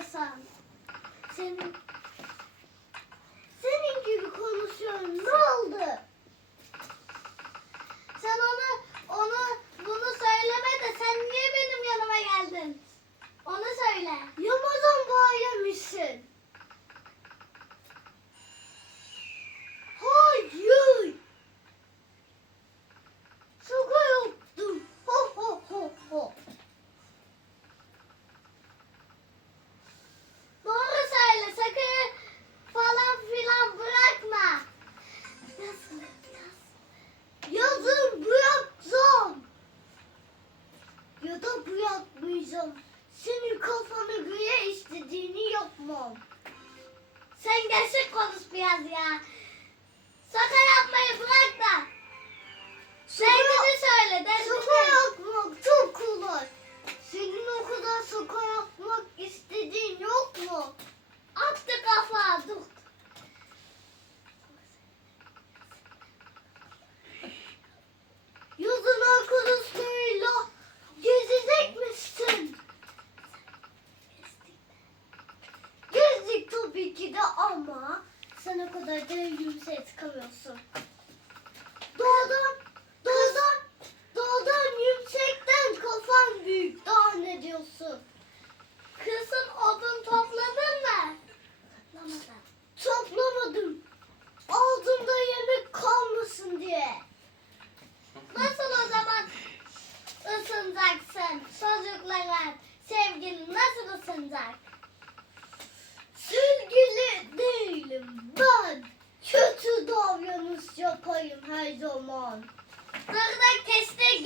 istiyorsan. Senin da bırakmayacağım. Senin kafana göre istediğini yapmam. Sen gerçek konuş biraz ya. Sakın de ama sen o kadar da yükseğe çıkamıyorsun. Dağdan, dağdan, dağdan yüksekten kafan büyük. Daha ne diyorsun? Kızım odun topladın mı? Toplamadım. Toplamadım. Ağzımda yemek kalmasın diye. Nasıl o zaman ısınacaksın? Çocuklara sevgilin nasıl ısınacak? Yapayım her zaman. Dırdak testi